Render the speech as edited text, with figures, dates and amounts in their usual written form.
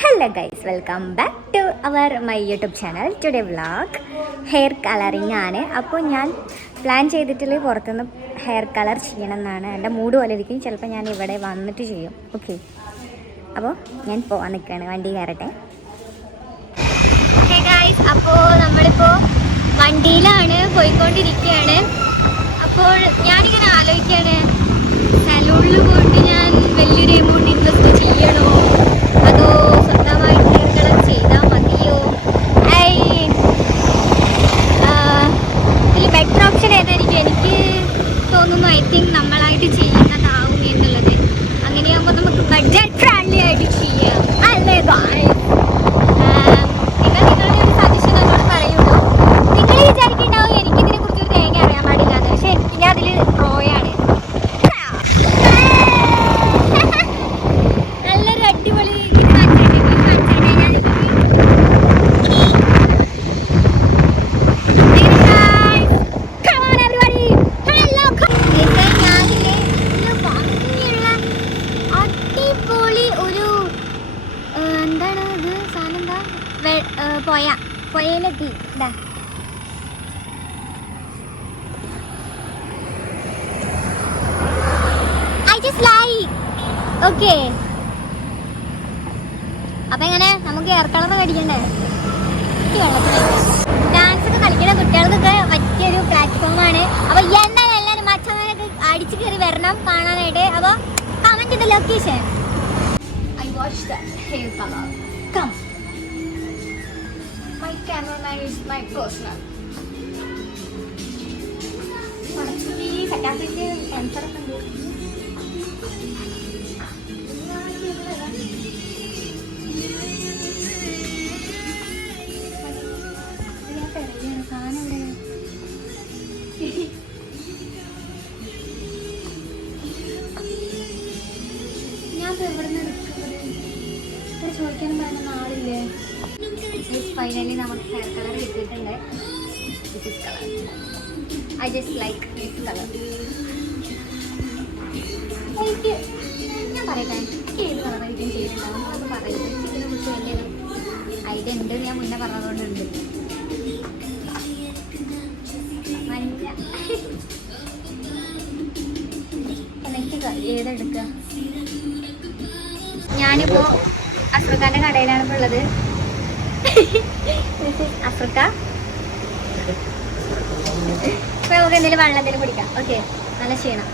Hello guys, welcome back to my YouTube channel. Today vlog hair colouring ആണ്. അപ്പോൾ ഞാൻ plan ചെയ്തിട്ടുള്ള പുറത്തുനിന്ന് ഹെയർ കളർ ചെയ്യണം എന്നാണ്. എൻ്റെ മൂഡ് പോലെ ഇരിക്കും. ചിലപ്പോൾ ഞാൻ ഇവിടെ വന്നിട്ട് ചെയ്യും. ഓക്കെ, അപ്പോൾ ഞാൻ പോകാൻ നിൽക്കുകയാണ്. വണ്ടി കയറട്ടെ. ഓക്കെ ഗൈസ്, അപ്പോൾ നമ്മളിപ്പോൾ വണ്ടിയിലാണ് പോയിക്കൊണ്ടിരിക്കുകയാണ്. അപ്പോൾ ഞാനിങ്ങനെ ആലോചിക്കുകയാണ്, സലൂണിൽ പോയിട്ട് ഞാൻ വലിയൊരു എമൗണ്ട് ഇൻവെസ്റ്റ് ചെയ്യണോ അതോ സ്വന്തമായിട്ട് ഹെയർ കളർ ചെയ്താൽ മതിയോ? ഇതിൽ ബെറ്റർ ഓപ്ഷൻ ഏതായിരിക്കും? എനിക്ക് തോന്നുന്നു ഐ തിങ്ക് നമ്മളായിട്ട് ചെയ്യുന്നതാവും എന്നുള്ളത്. അങ്ങനെയാകുമ്പോൾ നമുക്ക് ബഡ്ജറ്റ് ഫ്രണ്ട്ലി ആയിട്ട് ചെയ്യാം, അല്ലേ ഗായ്സ്? നിങ്ങളുടെ ഒരു സജഷൻ എന്നോട് പറയുള്ളൂ. നിങ്ങൾ വിചാരിക്കുന്നുണ്ടാവും എനിക്കിതിനെ കുറിച്ചൊരു തേങ്ങ അറിയാൻ പാടില്ലാന്ന്. പക്ഷെ എനിക്ക് അതിൽ പ്രോയാണ്. നല്ലൊരു അടിപൊളി പുഴയിലെത്തി. ഓക്കെ, അപ്പൊ എങ്ങനെ നമുക്ക് ഹെയർ കളർ കടിക്കണ്ടേ? ഡാൻസ് ഒക്കെ കളിക്കുന്ന കുട്ടികൾക്കൊക്കെ പറ്റിയൊരു പ്ലാറ്റ്ഫോമാണ്. അപ്പൊ എന്തായാലും എല്ലാവരും മച്ചന്മാരൊക്കെ അടിച്ചു കയറി വരണം കാണാനായിട്ട്. അപ്പൊ കമന്റ് ചെയ്ത location. I watched the hair color. Come. My cameraman is my personal. ഈ സെറ്റാപ്പിന്റെ സെൻസറൊക്കെ ഉണ്ട്. ചോദിക്കാനും പറയുന്ന ആളില്ലേ? ഫൈനലി നമുക്ക് ഹെയർ കളർ കിട്ടിയിട്ടുണ്ട്. This is colour. I just like this colour. എനിക്ക് ഞാൻ പറയട്ടെ, എനിക്ക് ഏത് കളറായിരിക്കും ചെയ്യുന്നുണ്ടാവും അത് പറയുന്നത്. ഇതിനെ കുറിച്ച് വലിയ ഐഡിയ ഉണ്ട്. ഞാൻ മുന്നേ പറഞ്ഞതുകൊണ്ടുണ്ട്. മഞ്ഞ എനിക്ക് ഏതെടുക്കുക? ഞാനിപ്പോൾ അഫ്രിക്കാൻ്റെ കടയിലാണ് ഇപ്പോൾ ഉള്ളത്. അഫ്രിക്ക. ഇപ്പോൾ നമുക്ക് എന്തെങ്കിലും വെള്ളം എന്തെങ്കിലും കുടിക്കാം. ഓക്കെ, നല്ല ക്ഷീണം.